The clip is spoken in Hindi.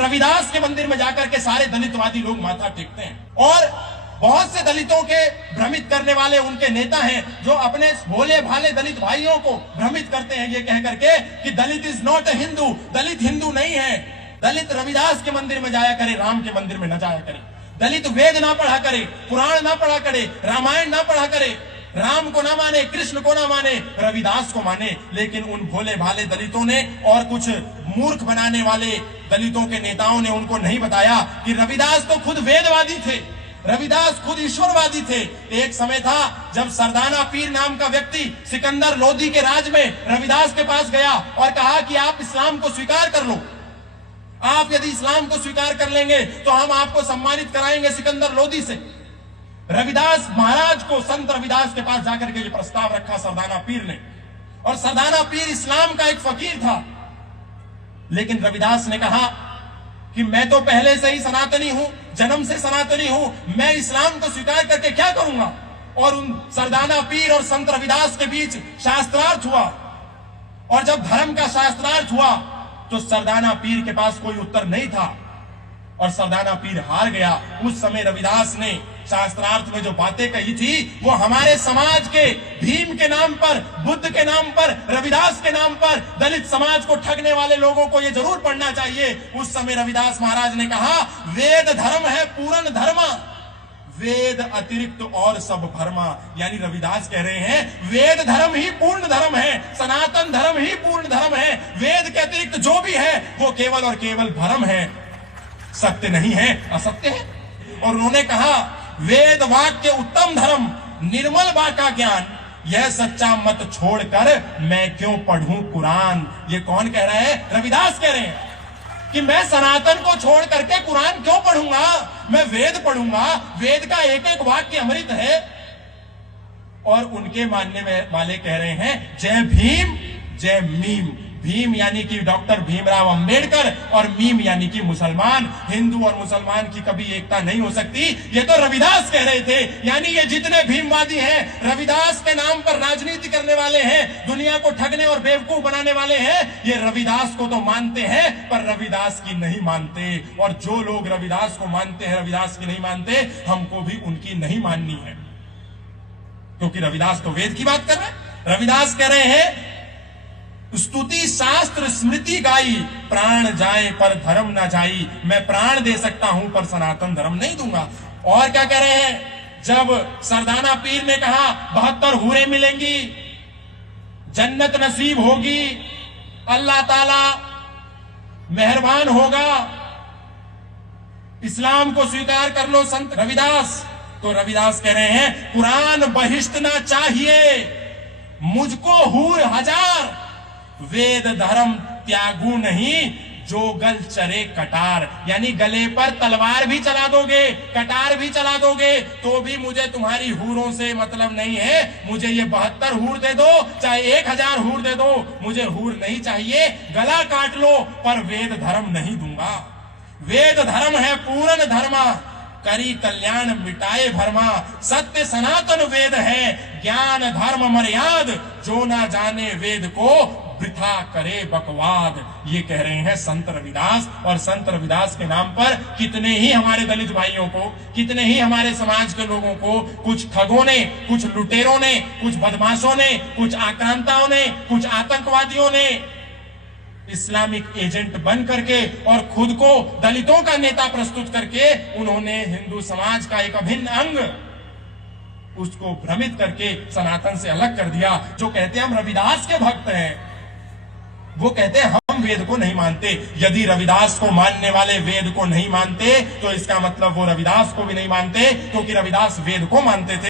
रविदास के मंदिर में जाकर के सारे दलितवादी लोग माथा टेकते हैं और बहुत से दलितों के भ्रमित करने वाले उनके नेता हैं जो अपने भोले भाले दलित भाइयों को भ्रमित करते हैं ये कह करके कि दलित इज नॉट ए हिंदू, दलित हिंदू नहीं है। दलित रविदास के मंदिर में जाया करे, राम के मंदिर में न जाया करे। दलित वेद ना पढ़ा करे, पुराण ना पढ़ा करे, रामायण ना पढ़ा करे, राम को ना माने, कृष्ण को ना माने, रविदास को माने। लेकिन उन भोले भाले दलितों ने और कुछ मूर्ख बनाने वाले दलितों के नेताओं ने उनको नहीं बताया कि रविदास तो खुद वेदवादी थे, रविदास खुद ईश्वरवादी थे। एक समय था जब सरदाना पीर नाम का व्यक्ति सिकंदर लोदी के राज में रविदास के पास गया और कहा कि आप इस्लाम को स्वीकार कर लो, आप यदि इस्लाम को स्वीकार कर लेंगे तो हम आपको सम्मानित कराएंगे सिकंदर लोदी से। रविदास महाराज को, संत रविदास के पास जाकर के ये प्रस्ताव रखा सरदाना पीर ने, और सरदाना पीर इस्लाम का एक फकीर था। लेकिन रविदास ने कहा कि मैं तो पहले से ही सनातनी हूं, जन्म से सनातनी हूं, मैं इस्लाम को स्वीकार करके क्या करूंगा। और उन सरदाना पीर और संत रविदास के बीच शास्त्रार्थ हुआ, और जब धर्म का शास्त्रार्थ हुआ तो सरदाना पीर के पास कोई उत्तर नहीं था और सरदाना पीर हार गया। उस समय रविदास ने शास्त्रार्थ में जो बातें कही थी वो हमारे समाज के भीम के नाम पर, बुद्ध के नाम पर, रविदास के नाम पर दलित समाज को ठगने वाले लोगों को ये जरूर पढ़ना चाहिए। उस समय रविदास महाराज ने कहा, वेद धर्म है पूर्ण धर्म, वेद अतिरिक्त और सब भरमा। यानी रविदास कह रहे हैं वेद धर्म ही पूर्ण धर्म है, सनातन धर्म ही पूर्ण धर्म है, वेद के अतिरिक्त जो भी है वो केवल और केवल भ्रम है, सत्य नहीं है, असत्य है। और उन्होंने कहा, वेद वाक्य उत्तम धर्म, निर्मल बाका ज्ञान, यह सच्चा मत छोड़कर मैं क्यों पढ़ूं कुरान। ये कौन कह रहा है? रविदास कह रहे हैं कि मैं सनातन को छोड़ करके कुरान क्यों पढ़ूंगा, मैं वेद पढ़ूंगा, वेद का एक एक वाक्य अमृत है। और उनके मानने वाले कह रहे हैं जय भीम जय मीम। भीम यानी कि डॉक्टर भीमराव अंबेडकर और मीम यानी कि मुसलमान। हिंदू और मुसलमान की कभी एकता नहीं हो सकती, ये तो रविदास कह रहे थे। यानी ये जितने भीमवादी हैं, रविदास के नाम पर राजनीति करने वाले हैं, दुनिया को ठगने और बेवकूफ बनाने वाले हैं, ये रविदास को तो मानते हैं पर रविदास की नहीं मानते। और जो लोग रविदास को मानते हैं, रविदास की नहीं मानते, हमको भी उनकी नहीं माननी है, क्योंकि रविदास तो वेद की बात कर रहे हैं। रविदास कह रहे हैं, स्तुति शास्त्र स्मृति गाई, प्राण जाए पर धर्म ना जाई। मैं प्राण दे सकता हूं पर सनातन धर्म नहीं दूंगा। और क्या कह रहे हैं, जब सरदाना पीर ने कहा 72 हूरें मिलेंगी, जन्नत नसीब होगी, अल्लाह ताला मेहरबान होगा, इस्लाम को स्वीकार कर लो संत रविदास, तो रविदास कह रहे हैं कुरान बहिष्ट ना चाहिए, मुझको हूर हजार, वेद धर्म त्यागू नहीं, जो गल चरे कटार। यानी गले पर तलवार भी चला दोगे, कटार भी चला दोगे, तो भी मुझे तुम्हारी हूरों से मतलब नहीं है। मुझे ये 72 हूर दे दो, चाहे 1000 हूर दे दो, मुझे हूर नहीं चाहिए। गला काट लो पर वेद धर्म नहीं दूंगा। वेद धर्म है पूर्ण धर्मा, करी कल्याण मिटाए भरमा। सत्य सनातन वेद है, ज्ञान धर्म मर्याद, जो ना जाने वेद को वृथा करे बकवाद। ये कह रहे हैं संत रविदास। और संत रविदास के नाम पर कितने ही हमारे दलित भाइयों को, कितने ही हमारे समाज के लोगों को कुछ ठगों ने, कुछ लुटेरों ने, कुछ बदमाशों ने, कुछ आक्रांताओं ने, कुछ आतंकवादियों ने इस्लामिक एजेंट बन करके और खुद को दलितों का नेता प्रस्तुत करके उन्होंने हिंदू समाज का एक अभिन्न अंग उसको भ्रमित करके सनातन से अलग कर दिया। जो कहते हैं हम रविदास के भक्त हैं, वो कहते हैं हम वेद को नहीं मानते। यदि रविदास को मानने वाले वेद को नहीं मानते तो इसका मतलब वो रविदास को भी नहीं मानते, क्योंकि रविदास वेद को मानते थे।